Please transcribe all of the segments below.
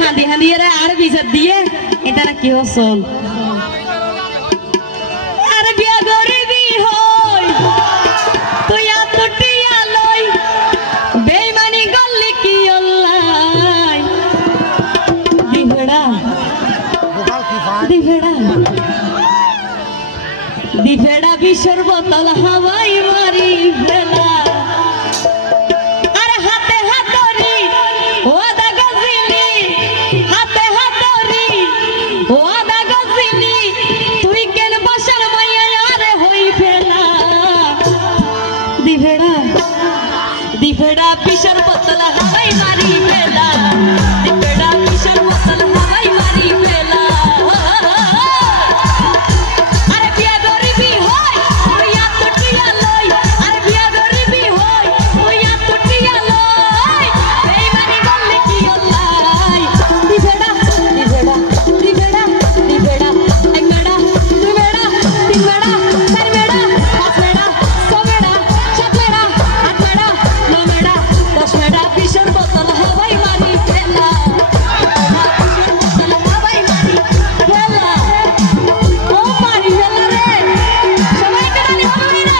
হাঁদি হাঁদি এরা আর বিচার দিয়ে এটা না কি হসল আর বিয়া গরিবি হই তুই আতটিয়া লই বেঈমানি গল্লি কি অল্লাই দিভেড়া দিভেড়া দিভেড়া বিশর বোতল হাওয়াই মারি ফেলা दिफड़ा पिशर बोतल हवाई मारी पेला दिफड़ा पिशर बोतल हवाई मारी पेला अरे बिया गरीबी होय ओया टुटिया लई अरे बिया गरीबी होय ओया टुटिया लई बेईमानी बोलले की अल्लाई दिफड़ा दिफड़ा दिफड़ा दिफड़ा एकड़ा दुवेड़ा तिनवेड़ा चारवेड़ा पांचवेड़ा छवेड़ा सातवेड़ा आठवेड़ा दशवेड़ा पिशर बोतल हवाई मारी फेला पिशर बोतल हवाई मारी फेला ओ मारी फेला रे सबाई करानी हवाई रे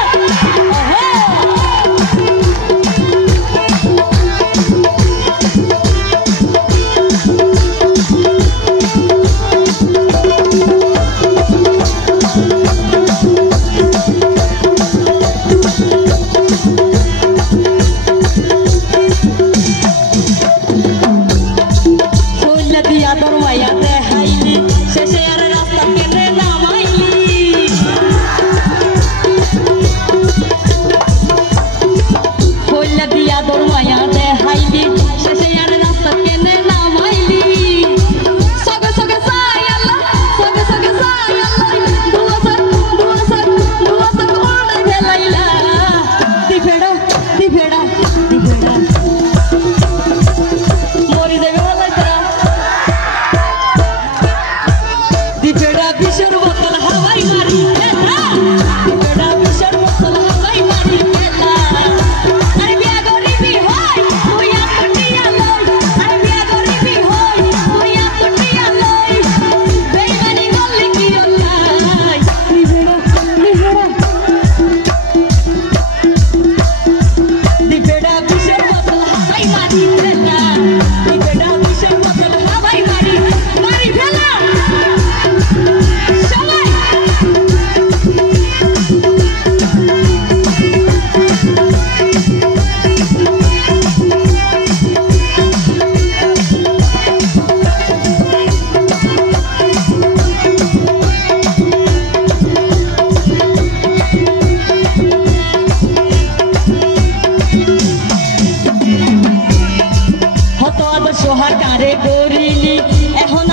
সোহাগারে গরিলি এখন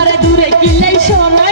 আরে দূরে কিলাই সোনা